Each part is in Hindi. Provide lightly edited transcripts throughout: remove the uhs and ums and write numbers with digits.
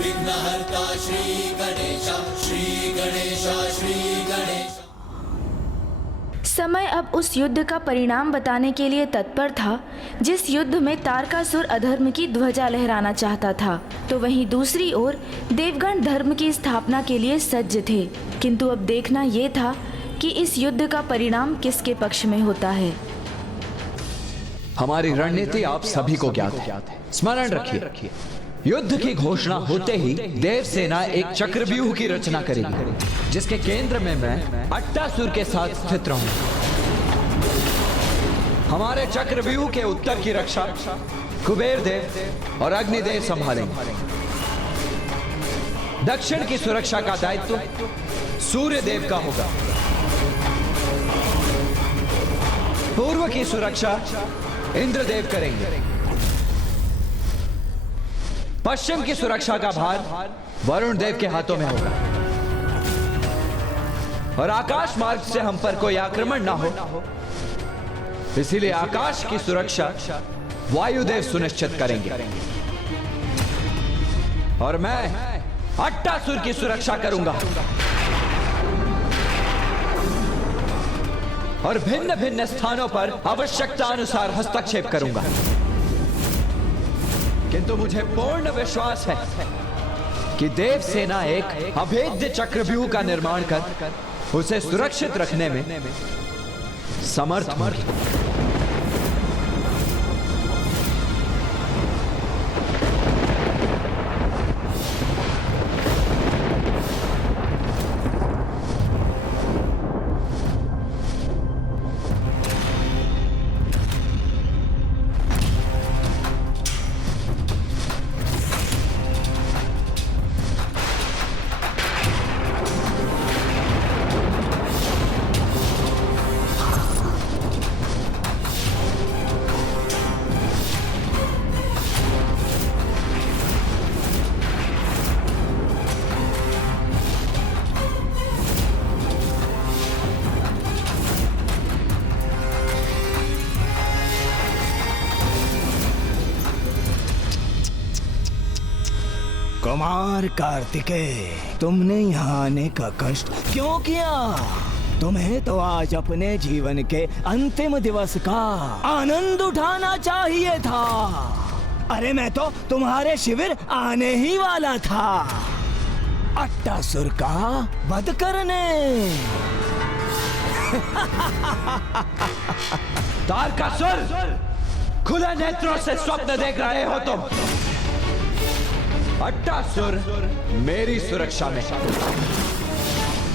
विघ्नहर्ता श्री गणेशा, श्री गणेशा, श्री गणेशा। समय अब उस युद्ध का परिणाम बताने के लिए तत्पर था जिस युद्ध में तारकासुर अधर्म की ध्वजा लहराना चाहता था, तो वहीं दूसरी ओर देवगण धर्म की स्थापना के लिए सज्ज थे। किंतु अब देखना ये था कि इस युद्ध का परिणाम किसके पक्ष में होता है। हमारी रणनीति आप सभी को ज्ञात है। स्मरण रखिए, युद्ध की घोषणा होते ही देव सेना एक चक्रव्यूह की रचना करेगी, जिसके केंद्र में मैं अट्टासुर के साथ स्थित रहूंगा। हमारे चक्रव्यूह के उत्तर की रक्षा कुबेर देव और अग्निदेव संभालेंगे। दक्षिण की सुरक्षा का दायित्व सूर्य देव का होगा। पूर्व की सुरक्षा इंद्रदेव करेंगे। पश्चिम की सुरक्षा का भार वरुण देव के हाथों में होगा। और आकाश मार्ग से हम पर कोई आक्रमण ना हो, इसीलिए आकाश की सुरक्षा वायुदेव सुनिश्चित करेंगे। और मैं अट्टासुर की सुरक्षा करूंगा और भिन्न भिन्न स्थानों पर आवश्यकता अनुसार हस्तक्षेप करूंगा। किंतु मुझे पूर्ण विश्वास है कि देव सेना एक अभेद्य चक्रव्यूह का निर्माण कर उसे सुरक्षित रखने में समर्थ होगी। कुमार कार्तिकेय, तुमने यहाँ आने का कष्ट क्यों किया? तुम्हें तो आज अपने जीवन के अंतिम दिवस का आनंद उठाना चाहिए था। अरे मैं तो तुम्हारे शिविर आने ही वाला था, अट्टासुर का वध करने। तारकासुर, खुले नेत्रों से स्वप्न देख रहे हो तुम। अट्टासुर मेरी सुरक्षा में,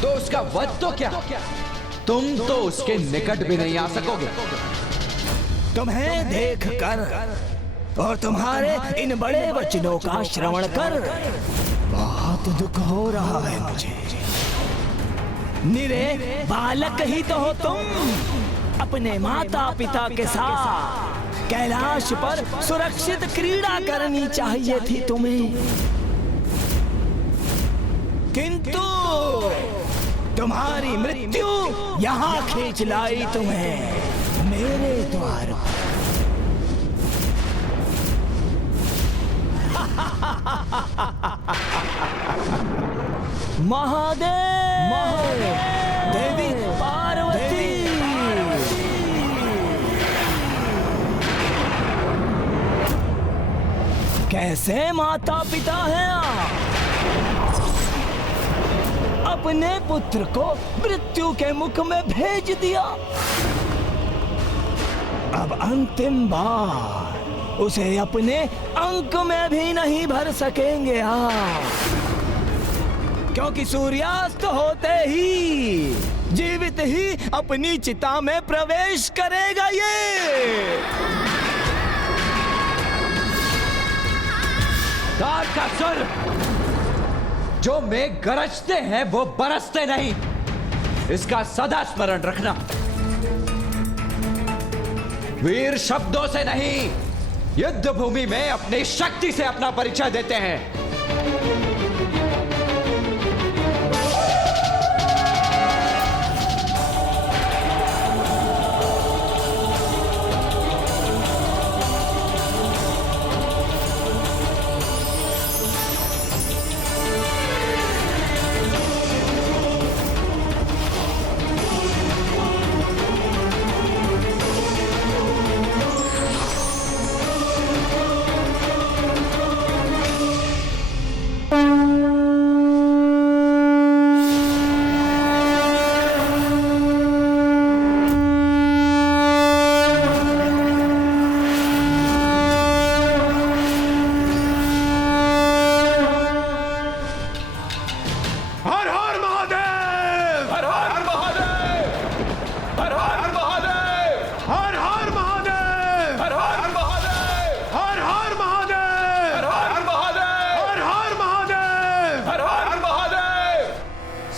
तो उसका वध तो क्या, तुम तो उसके निकट भी नहीं आ सकोगे। तुम्हें देखकर और तुम्हारे इन बड़े वचनों का श्रवण कर बहुत दुख हो रहा है मुझे। निरे बालक ही तो हो तुम। अपने माता पिता के साथ कैलाश पर सुरक्षित क्रीड़ा करनी चाहिए थी तुम्हें, किंतु तुम्हारी मृत्यु यहाँ खींच लाई तुम्हें मेरे द्वार पर। महादेव, देवी पार्वती, कैसे माता पिता हैं आप? अपने पुत्र को मृत्यु के मुख में भेज दिया। अब अंतिम बार उसे अपने अंक में भी नहीं भर सकेंगे आप, क्योंकि सूर्यास्त होते ही जीवित ही अपनी चिता में प्रवेश करेगा ये। तारकासुर, जो मेघ गरजते हैं वो बरसते नहीं, इसका सदा स्मरण रखना। वीर शब्दों से नहीं, युद्ध भूमि में अपनी शक्ति से अपना परिचय देते हैं।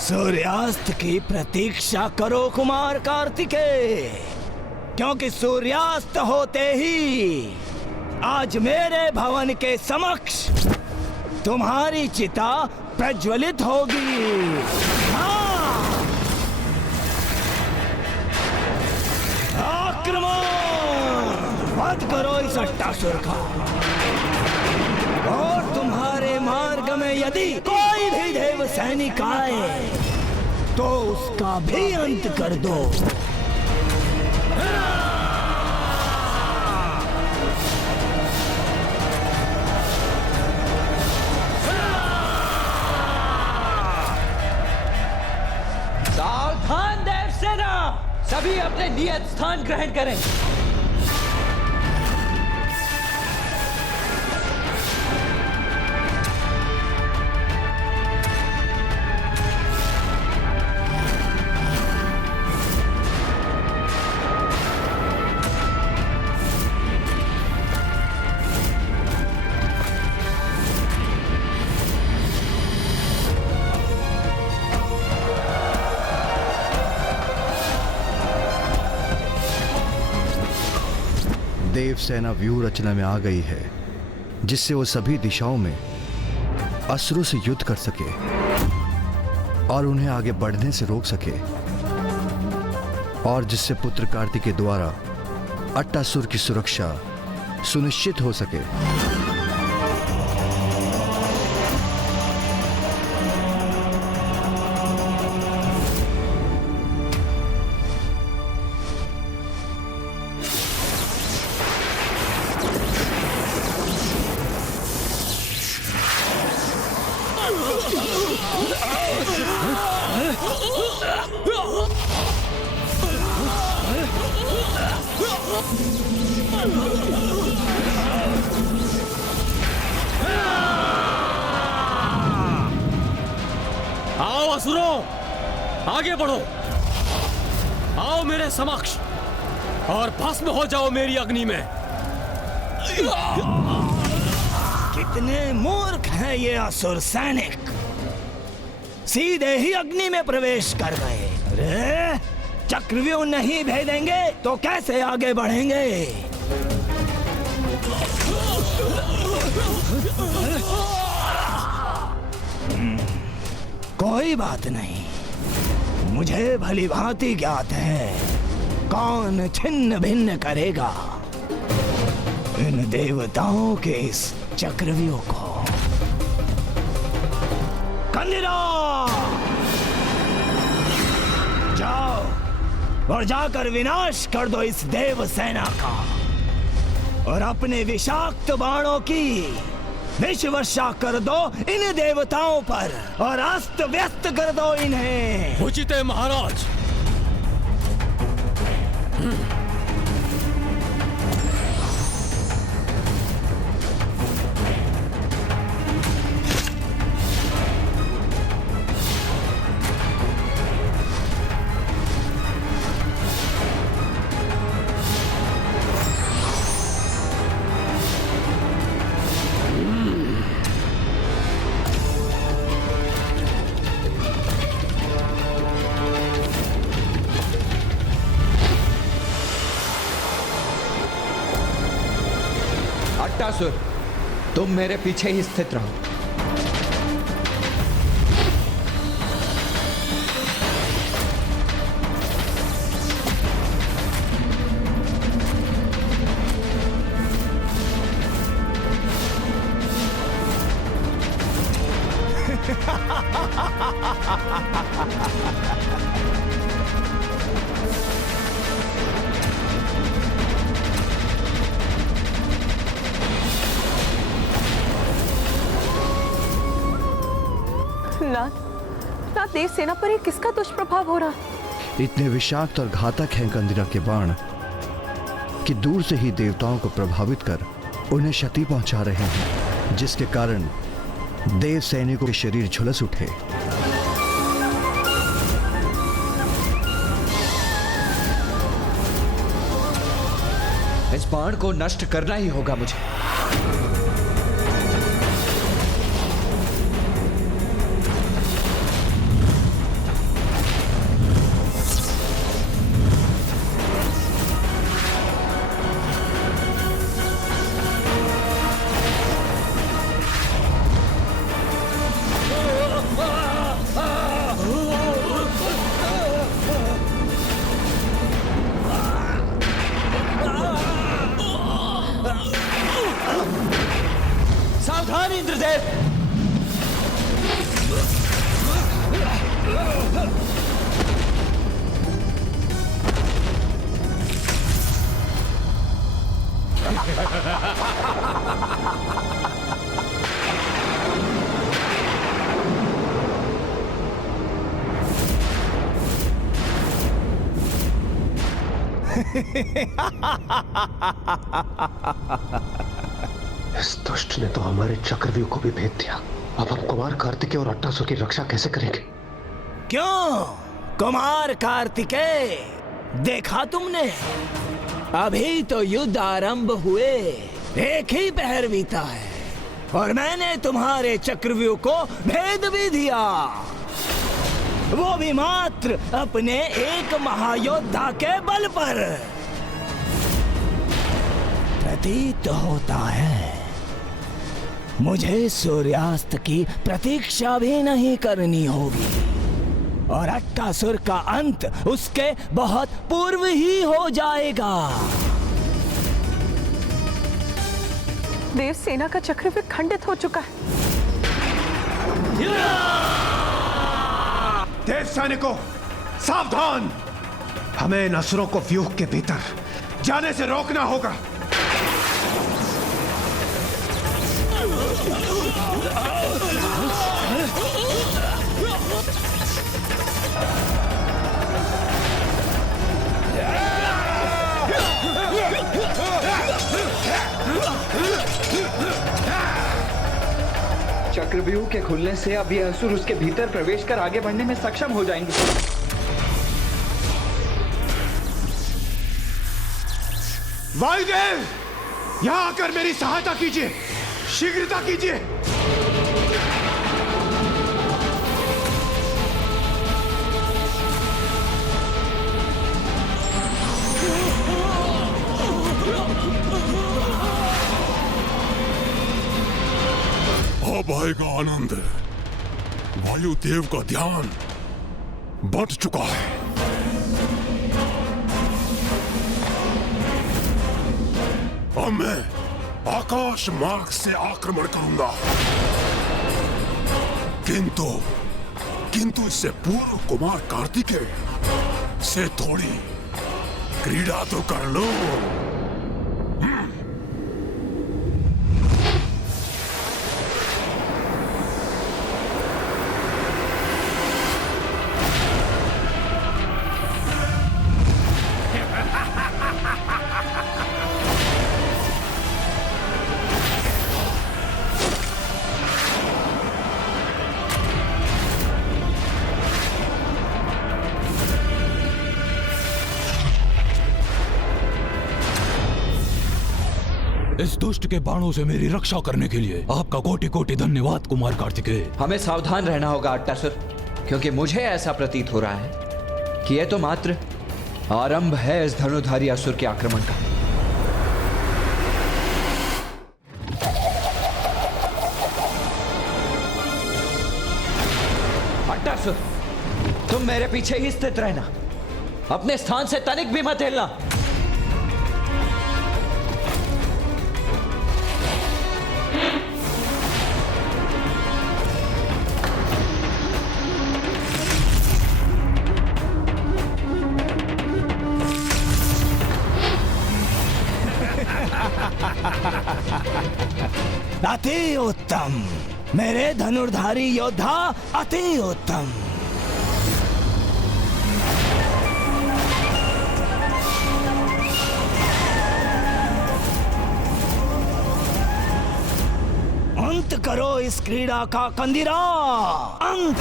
सूर्यास्त की प्रतीक्षा करो कुमार कार्तिकेय, क्योंकि सूर्यास्त होते ही आज मेरे भवन के समक्ष तुम्हारी चिता प्रज्वलित होगी। हाँ! आक्रमण! वध करो इस अट्टासुर का। और तुम्हारे मार्ग में यदि कोई भी देव सैनिक आए तो उसका भी अंत कर दो। सावधान देवसेना, सभी अपने नियत स्थान ग्रहण करें। देवसेना व्यूह रचना में आ गई है, जिससे वो सभी दिशाओं में असुरों से युद्ध कर सके और उन्हें आगे बढ़ने से रोक सके, और जिससे पुत्र कार्तिकेय द्वारा अट्टासुर की सुरक्षा सुनिश्चित हो सके। आओ असुरों, आगे बढ़ो, आओ मेरे समक्ष और भस्म हो जाओ मेरी अग्नि में। कितने मूर्ख हैं ये असुर सैनिक, सीधे ही अग्नि में प्रवेश कर गए। अरे चक्रव्यूह नहीं भेदेंगे तो कैसे आगे बढ़ेंगे? कोई बात नहीं, मुझे भली भांति ज्ञात है कौन छिन्न भिन्न करेगा इन देवताओं के इस चक्रव्यूह को। कंदिरा, जाओ और जाकर विनाश कर दो इस देव सेना का, और अपने विषाक्त बाणों की विष वर्षा कर दो इन देवताओं पर और अस्त व्यस्त कर दो इन्हें। उचित है महाराज। अट्टासुर, तुम मेरे पीछे ही स्थित रहो। नाथ, देव सेना पर ये किसका दुष्प्रभाव हो रहा? इतने विषाक्त और घातक हैं कंदिरा के बाण कि दूर से ही देवताओं को प्रभावित कर उन्हें क्षति पहुंचा रहे हैं, जिसके कारण देव सैनिकों के शरीर झुलस उठे। इस बाण को नष्ट करना ही होगा मुझे। सावधान इंद्रदेव। इस दुष्ट ने तो हमारे चक्रव्यूह को भी भेद दिया। अब हम कुमार कार्तिकेय और अट्टासुर की रक्षा कैसे करेंगे? क्यों कुमार कार्तिकेय, देखा तुमने? अभी तो युद्ध आरंभ हुए, एक ही पहर बीता है और मैंने तुम्हारे चक्रव्यूह को भेद भी दिया, वो भी मात्र अपने एक महायोद्धा के बल पर। प्रतीत होता है मुझे सूर्यास्त की प्रतीक्षा भी नहीं करनी होगी और अट्टासुर का अंत उसके बहुत पूर्व ही हो जाएगा। देव सेना का चक्रव्यूह खंडित हो चुका है। देव सैनिकों, सावधान! हमें इन असुरों को व्यूह के भीतर जाने से रोकना होगा। चक्रव्यूह के खुलने से अब ये असुर उसके भीतर प्रवेश कर आगे बढ़ने में सक्षम हो जाएंगे। वायुदेव, यहां आकर मेरी सहायता कीजिए, शीघ्रता कीजिए। अब आएगा आनंद। वायुदेव का ध्यान बढ़ चुका है। अब मैं आकाश मार्ग से आक्रमण करूंगा, किंतु इससे पूर्व कुमार कार्तिकेय से थोड़ी क्रीड़ा तो कर लो। इस दुष्ट के बाणों से मेरी रक्षा करने के लिए आपका कोटि कोटि धन्यवाद कुमार कार्तिकेय। हमें सावधान रहना होगा अट्टासुर, क्योंकि मुझे ऐसा प्रतीत हो रहा है कि यह तो मात्र आरंभ है इस धनुधारी असुर के आक्रमण का। अट्टासुर, तुम मेरे पीछे ही स्थित रहना, अपने स्थान से तनिक भी मत हिलना। अति उत्तम मेरे धनुर्धारी योद्धा, अति उत्तम। अंत करो इस क्रीड़ा का कंदिरा, अंत।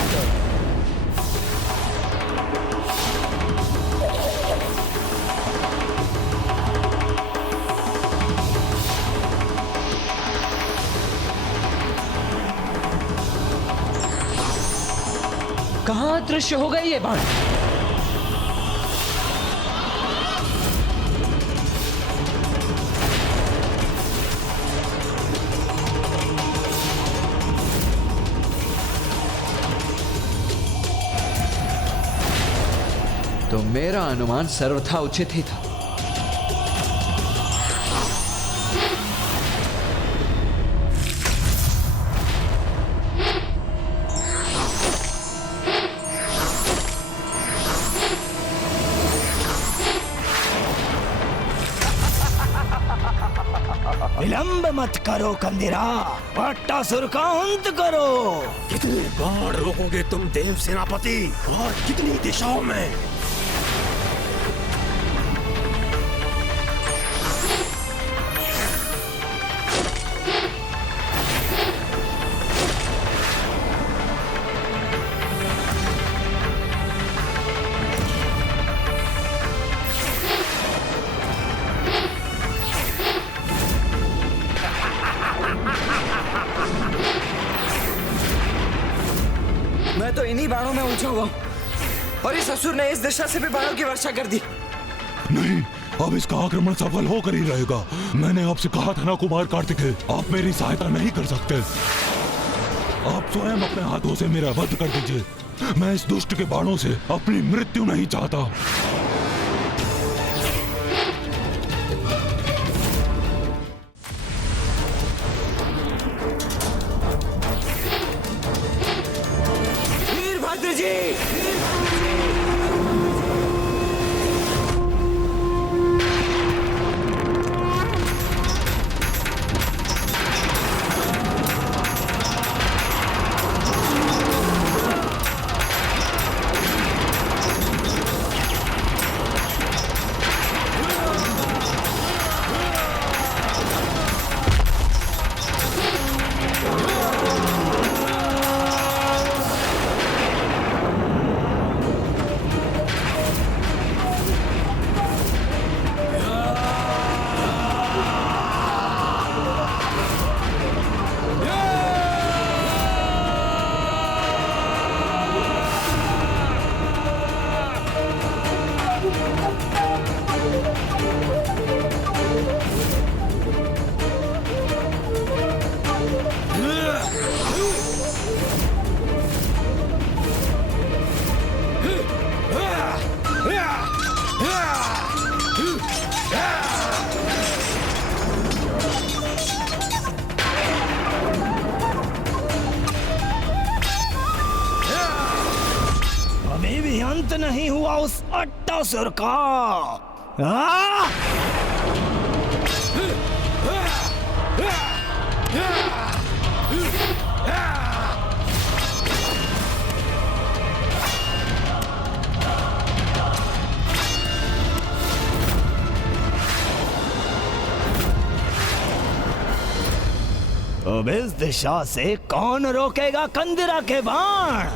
कहां दृश्य हो गई ये बाण? तो मेरा अनुमान सर्वथा उचित ही था। मत करो कंदिरा, अट्टासुर का अंत करो। कितनी बार रोकोगे तुम देव सेनापति, और कितनी दिशाओं में? मैं तो इन्हीं बाणों में उलझा हुआ हूँ, और इस असुर ने इस दिशा से भी बाणों की वर्षा कर दी। नहीं, अब इसका आक्रमण सफल होकर ही रहेगा। मैंने आपसे कहा था ना कुमार कार्तिकेय, आप मेरी सहायता नहीं कर सकते। आप स्वयं अपने हाथों से मेरा वध कर दीजिए। मैं इस दुष्ट के बाणों से अपनी मृत्यु नहीं चाहता। वीरभद्र जी, अभी भी अंत नहीं हुआ उस अट्टासुर का। आ! अब इस दिशा से कौन रोकेगा कंदिरा के बाण?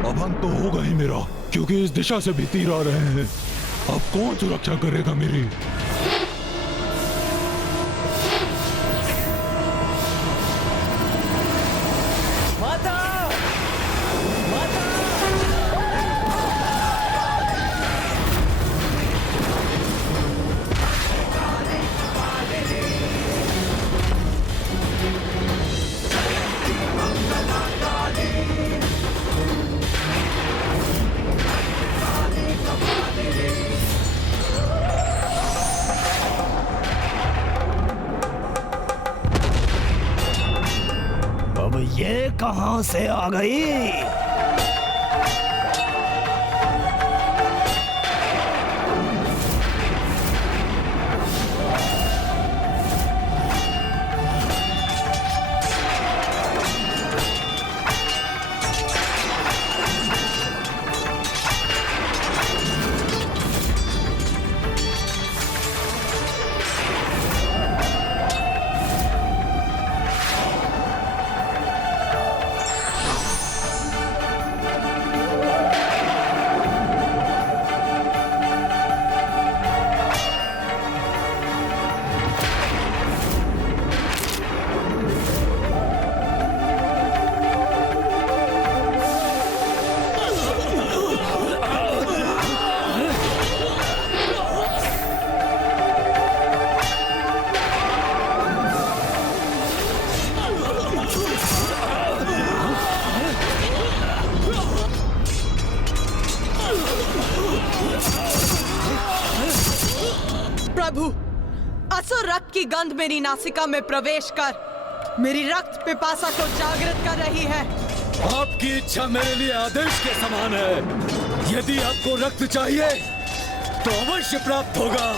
अब अंत तो होगा ही मेरा, क्योंकि इस दिशा से भी तीर आ रहे हैं। अब कौन सुरक्षा करेगा मेरी? अब ये कहां से आ गई? प्रभु, असुर रक्त की गंध मेरी नासिका में प्रवेश कर मेरी रक्त पिपासा को जागृत कर रही है। आपकी इच्छा मेरे लिए आदेश के समान है। यदि आपको रक्त चाहिए तो अवश्य प्राप्त होगा।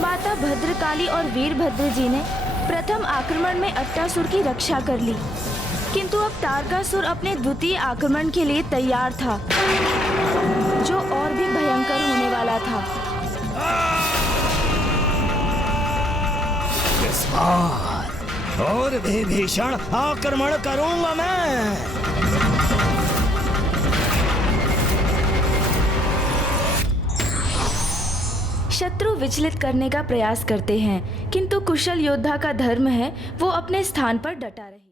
माता भद्रकाली और वीरभद्र जी ने प्रथम आक्रमण में अट्टासुर की रक्षा कर ली, किंतु अब तारकासुर अपने द्वितीय आक्रमण के लिए तैयार था, जो और भी भयंकर होने वाला था। इस बार और भी भीषण आक्रमण करूंगा मैं। शत्रु विचलित करने का प्रयास करते हैं, किंतु कुशल योद्धा का धर्म है वो अपने स्थान पर डटा रहे।